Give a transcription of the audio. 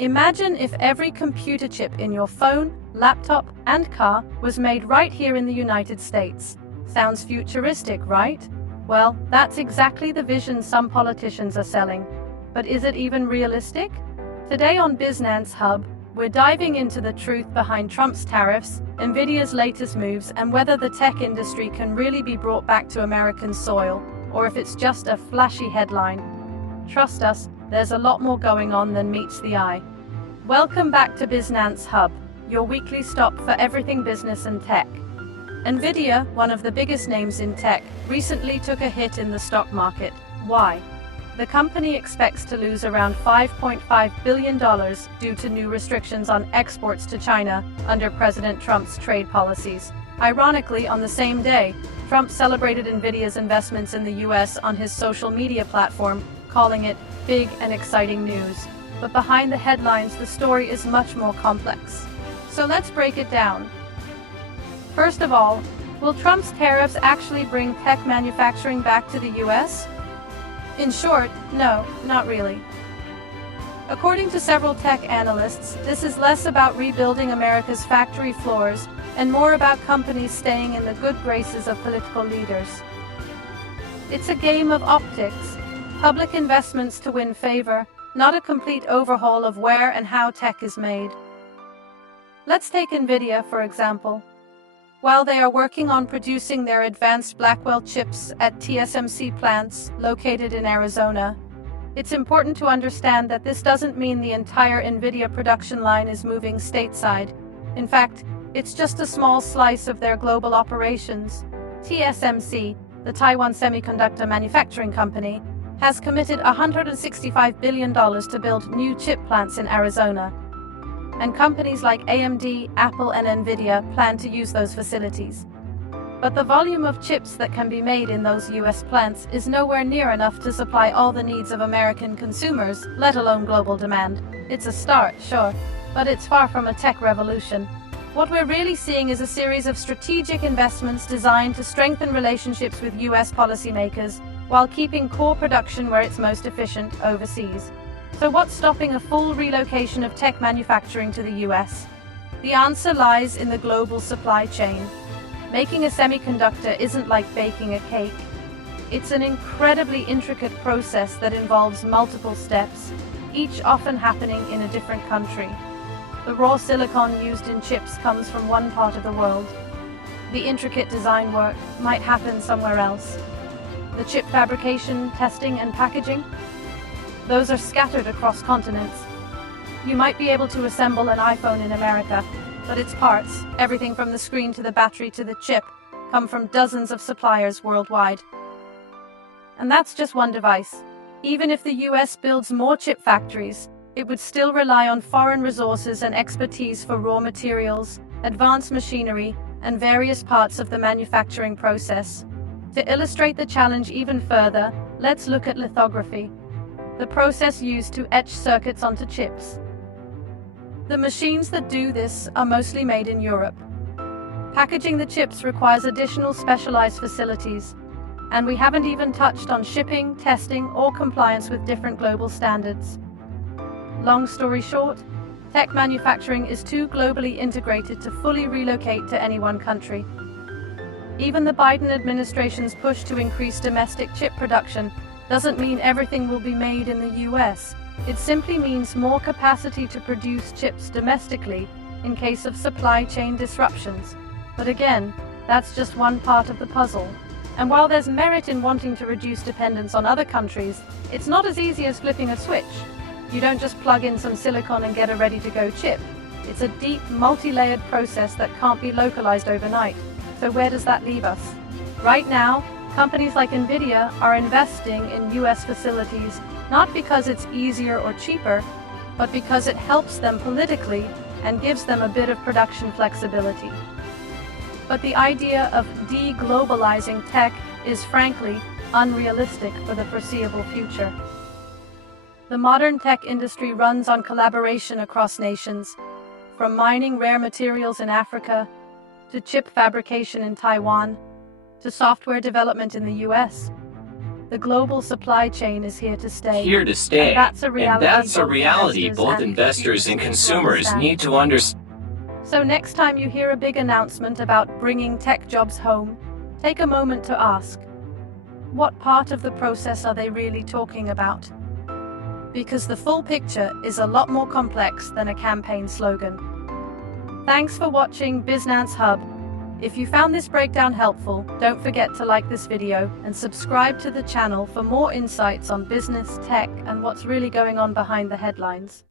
Imagine if every computer chip in your phone, laptop, and car was made right here in the United States. Sounds futuristic, right? Well, that's exactly the vision some politicians are selling. But is it even realistic? Today on BizNance Hub, we're diving into the truth behind Trump's tariffs, Nvidia's latest moves, and whether the tech industry can really be brought back to American soil, or if it's just a flashy headline. Trust us, there's a lot more going on than meets the eye. Welcome back to BizNance Hub, your weekly stop for everything business and tech. Nvidia, one of the biggest names in tech, recently took a hit in the stock market. Why? The company expects to lose around $5.5 billion due to new restrictions on exports to China under President Trump's trade policies. Ironically, on the same day, Trump celebrated Nvidia's investments in the U.S. on his social media platform, calling it big and exciting news. But behind the headlines, the story is much more complex. So let's break it down. First of all, will Trump's tariffs actually bring tech manufacturing back to the U.S.? In short, no, not really. According to several tech analysts, this is less about rebuilding America's factory floors and more about companies staying in the good graces of political leaders. It's a game of optics, public investments to win favor, not a complete overhaul of where and how tech is made. Let's take Nvidia, for example. While they are working on producing their advanced Blackwell chips at TSMC plants located in Arizona, it's important to understand that this doesn't mean the entire Nvidia production line is moving stateside. In fact, it's just a small slice of their global operations. TSMC, the Taiwan semiconductor manufacturing company, has committed $165 billion to build new chip plants in Arizona. And companies like AMD, Apple, and Nvidia plan to use those facilities. But the volume of chips that can be made in those U.S. plants is nowhere near enough to supply all the needs of American consumers, let alone global demand. It's a start, sure, but it's far from a tech revolution. What we're really seeing is a series of strategic investments designed to strengthen relationships with U.S. policymakers while keeping core production where it's most efficient overseas. So what's stopping a full relocation of tech manufacturing to the U.S.? The answer lies in the global supply chain. Making a semiconductor isn't like baking a cake. It's an incredibly intricate process that involves multiple steps, each often happening in a different country. The raw silicon used in chips comes from one part of the world. The intricate design work might happen somewhere else. The chip fabrication, testing, and packaging? Those are scattered across continents. You might be able to assemble an iPhone in America, but its parts, everything from the screen to the battery to the chip, come from dozens of suppliers worldwide. And that's just one device. Even if the US builds more chip factories, it would still rely on foreign resources and expertise for raw materials, advanced machinery, and various parts of the manufacturing process. To illustrate the challenge even further, let's look at lithography, the process used to etch circuits onto chips. The machines that do this are mostly made in Europe. Packaging the chips requires additional specialized facilities, and we haven't even touched on shipping, testing, or compliance with different global standards. Long story short, tech manufacturing is too globally integrated to fully relocate to any one country. Even the Biden administration's push to increase domestic chip production doesn't mean everything will be made in the US. It simply means more capacity to produce chips domestically in case of supply chain disruptions. But again, that's just one part of the puzzle. And while there's merit in wanting to reduce dependence on other countries, it's not as easy as flipping a switch. You don't just plug in some silicon and get a ready-to-go chip. It's a deep, multi-layered process that can't be localized overnight. So where does that leave us? Right now, companies like Nvidia are investing in U.S. facilities not because it's easier or cheaper, but because it helps them politically and gives them a bit of production flexibility. But the idea of de-globalizing tech is frankly unrealistic for the foreseeable future. The modern tech industry runs on collaboration across nations, from mining rare materials in Africa, to chip fabrication in Taiwan, to software development in the US. The global supply chain is here to stay. Here to stay. And that's a reality both investors and consumers need to understand. So next time you hear a big announcement about bringing tech jobs home, take a moment to ask, what part of the process are they really talking about? Because the full picture is a lot more complex than a campaign slogan. Thanks for watching BizNance Hub. If you found this breakdown helpful, don't forget to like this video and subscribe to the channel for more insights on business, tech, and what's really going on behind the headlines.